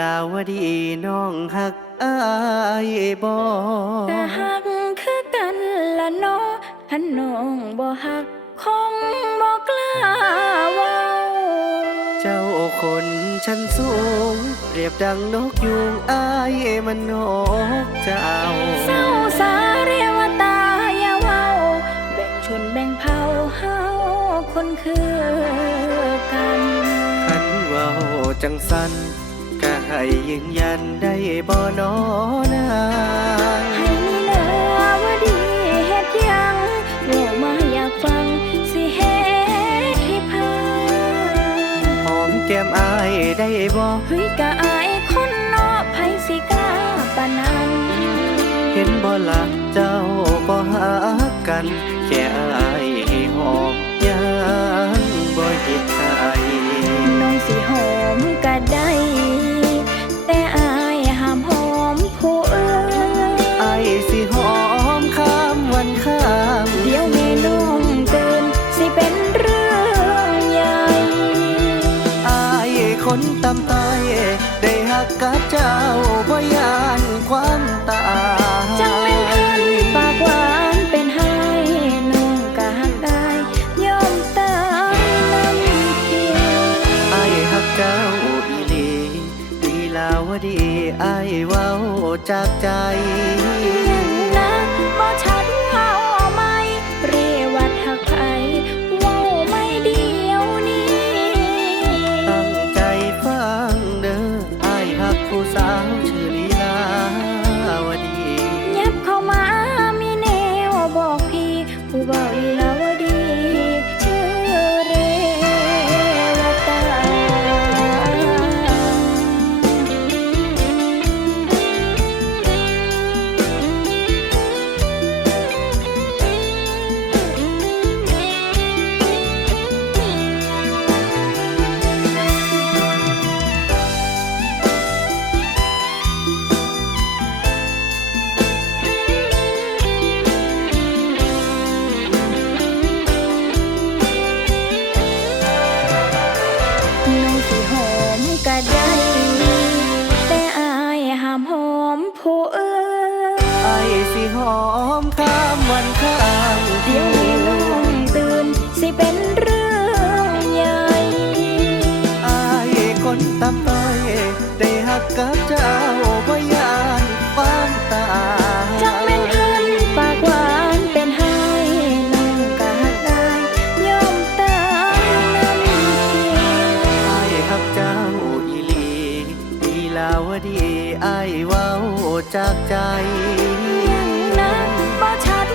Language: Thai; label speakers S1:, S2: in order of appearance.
S1: ลาวดีน้องหักอายบ่
S2: แต่หักคือกันละเนาะท่านน้องบ่หักคงบ่กล้าเว้า
S1: เจ้าคนชั้นสูงเปรียบดังนกยูงอายมันนกเจ้า
S2: เศร้าสาเรวตาอย่าเว้าแบ่งชนแบ่งเผ่าเฮาคนคือกัน
S1: คันเว้าจังสันก็ ให้ยืนยันได้บ่นอนาย
S2: ให้เนื้อว่าดีเฮ็ดยังโง่มาอยากฟังสิเฮ็ดให้พา
S1: หอมแก้มอายได้บ่
S2: เฮ้ยกะอายคนเนาะไผสิกล้าปานนั้น
S1: เห็นบ่ละเจ้าบ่หักกัน แค่อายให้หอมยังบ่เฮ็ดให้
S2: น้องสิหอม นตำ
S1: ต้อยได้หักกับเจ้าบ่ยานความตาย
S2: จังแม่นเพิ่นปากหวานเป็นไห้น้องก็หักได้ยอมตายน้ำเพียง
S1: ไอหักเจ้าอีหลีลีลาวดีไอเว้าจากใจ
S2: มก็ได้แต่อายห้ามหอมผู้อื่น
S1: ไอสิหอมข้ามวันข้าม
S2: เดี๋ยวให้น้องตื่นสิเป็นเรื่องใหญ่
S1: อายคนตำต้อยได้หักกับเจ้า ลาว
S2: ดีไอเว้า
S1: จากใจนั้นบ่ชั
S2: ด